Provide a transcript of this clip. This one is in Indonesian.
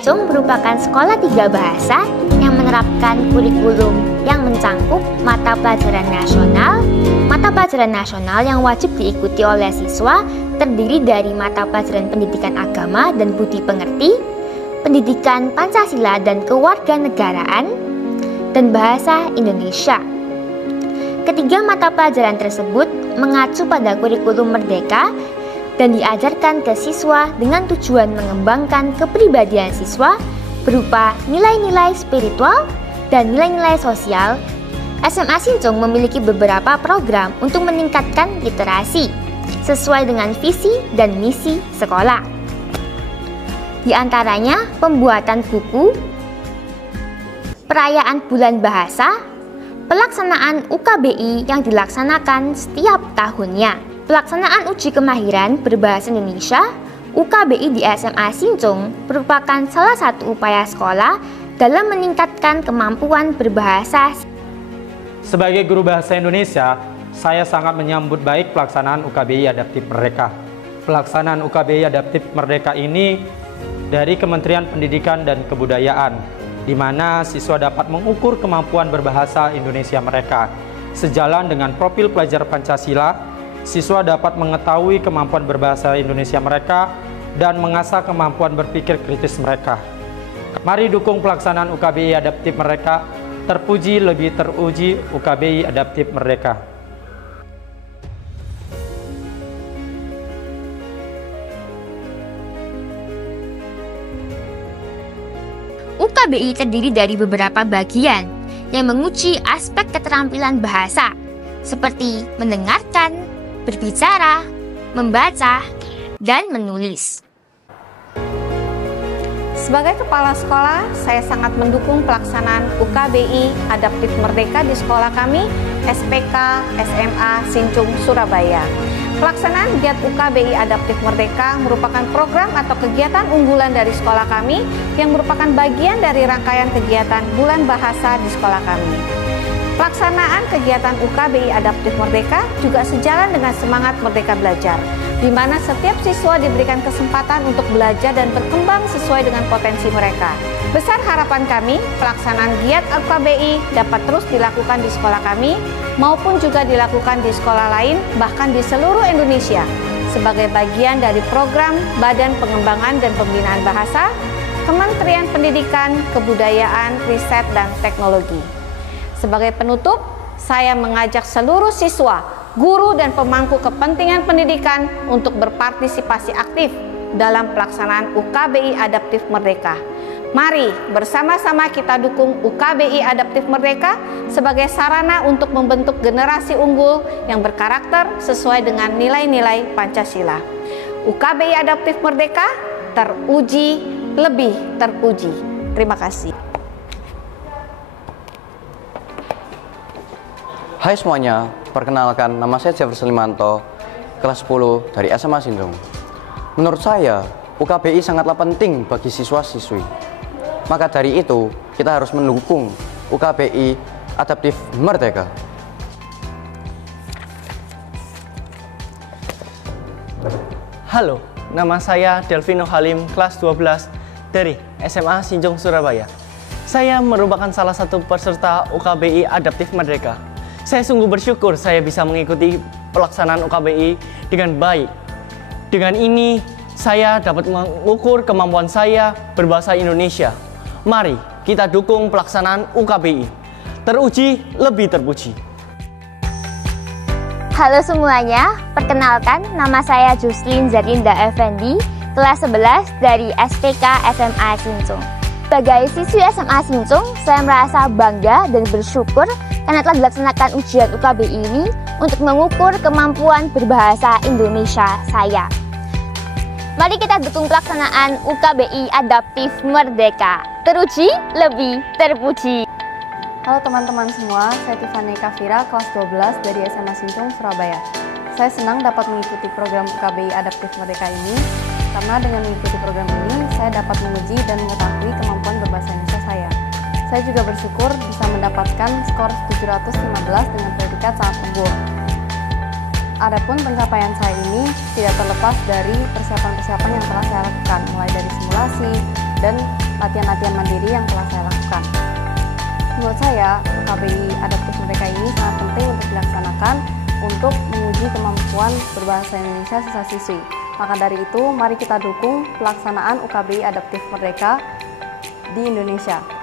Sincung merupakan sekolah 3 bahasa yang menerapkan kurikulum yang mencangkup mata pelajaran nasional. Mata pelajaran nasional yang wajib diikuti oleh siswa terdiri dari mata pelajaran pendidikan agama dan budi pengerti, pendidikan Pancasila dan kewarganegaraan, dan bahasa Indonesia. Ketiga mata pelajaran tersebut mengacu pada kurikulum Merdeka dan diajarkan ke siswa dengan tujuan mengembangkan kepribadian siswa berupa nilai-nilai spiritual dan nilai-nilai sosial. SMA Sincung memiliki beberapa program untuk meningkatkan literasi sesuai dengan visi dan misi sekolah. Di antaranya pembuatan buku, perayaan bulan bahasa, pelaksanaan UKBI yang dilaksanakan setiap tahunnya. Pelaksanaan uji kemahiran berbahasa Indonesia UKBI di SMA Sincung merupakan salah satu upaya sekolah dalam meningkatkan kemampuan berbahasa. Sebagai guru bahasa Indonesia, saya sangat menyambut baik pelaksanaan UKBI Adaptif Merdeka. Pelaksanaan UKBI Adaptif Merdeka ini dari Kementerian Pendidikan dan Kebudayaan, di mana siswa dapat mengukur kemampuan berbahasa Indonesia mereka. Sejalan dengan profil pelajar Pancasila, siswa dapat mengetahui kemampuan berbahasa Indonesia mereka dan mengasah kemampuan berpikir kritis mereka. Mari dukung pelaksanaan UKBI Adaptif Merdeka. Terpuji lebih teruji UKBI Adaptif Merdeka. UKBI terdiri dari beberapa bagian yang menguji aspek keterampilan bahasa, seperti mendengarkan, berbicara, membaca, dan menulis. Sebagai kepala sekolah, saya sangat mendukung pelaksanaan UKBI Adaptif Merdeka di sekolah kami, SPK SMA Sincung, Surabaya. Pelaksanaan giat UKBI Adaptif Merdeka merupakan program atau kegiatan unggulan dari sekolah kami yang merupakan bagian dari rangkaian kegiatan Bulan Bahasa di sekolah kami. Pelaksanaan kegiatan UKBI Adaptif Merdeka juga sejalan dengan semangat Merdeka Belajar, di mana setiap siswa diberikan kesempatan untuk belajar dan berkembang sesuai dengan potensi mereka. Besar harapan kami, pelaksanaan giat UKBI dapat terus dilakukan di sekolah kami, maupun juga dilakukan di sekolah lain, bahkan di seluruh Indonesia, sebagai bagian dari program Badan Pengembangan dan Pembinaan Bahasa, Kementerian Pendidikan, Kebudayaan, Riset, dan Teknologi. Sebagai penutup, saya mengajak seluruh siswa, guru, dan pemangku kepentingan pendidikan untuk berpartisipasi aktif dalam pelaksanaan UKBI Adaptif Merdeka. Mari bersama-sama kita dukung UKBI Adaptif Merdeka sebagai sarana untuk membentuk generasi unggul yang berkarakter sesuai dengan nilai-nilai Pancasila. UKBI Adaptif Merdeka teruji lebih terpuji. Terima kasih. Hai semuanya, perkenalkan nama saya Jefferson Limanto, kelas 10 dari SMA Sincung. Menurut saya, UKBI sangatlah penting bagi siswa-siswi. Maka dari itu, kita harus mendukung UKBI Adaptif Merdeka. Halo, nama saya Delvino Halim, kelas 12 dari SMA Sincung, Surabaya. Saya merupakan salah satu peserta UKBI Adaptif Merdeka. Saya sungguh bersyukur saya bisa mengikuti pelaksanaan UKBI dengan baik. Dengan ini, saya dapat mengukur kemampuan saya berbahasa Indonesia. Mari kita dukung pelaksanaan UKBI. Teruji lebih terpuji. Halo semuanya, perkenalkan nama saya Juslin Zarinda Effendi, kelas 11 dari SPK SMA Sincung. Sebagai siswi SMA Sincung, saya merasa bangga dan bersyukur karena telah dilaksanakan ujian UKBI ini untuk mengukur kemampuan berbahasa Indonesia saya. Mari kita dukung pelaksanaan UKBI Adaptif Merdeka. Teruji lebih terpuji. Halo teman-teman semua, saya Tiffany Kafira, kelas 12 dari SMA Sincung, Surabaya. Saya senang dapat mengikuti program UKBI Adaptif Merdeka ini, karena dengan mengikuti program ini, saya dapat menguji dan mengetahui kemampuan berbahasa Indonesia saya. Saya juga bersyukur bisa mendapatkan skor 715 dengan predikat sangat unggul. Adapun pencapaian saya ini tidak terlepas dari persiapan-persiapan yang telah saya lakukan, mulai dari simulasi dan latihan-latihan mandiri yang telah saya lakukan. Menurut saya, UKBI Adaptif Merdeka ini sangat penting untuk dilaksanakan untuk menguji kemampuan berbahasa Indonesia siswa-siswi. Maka dari itu, mari kita dukung pelaksanaan UKBI Adaptif Merdeka di Indonesia.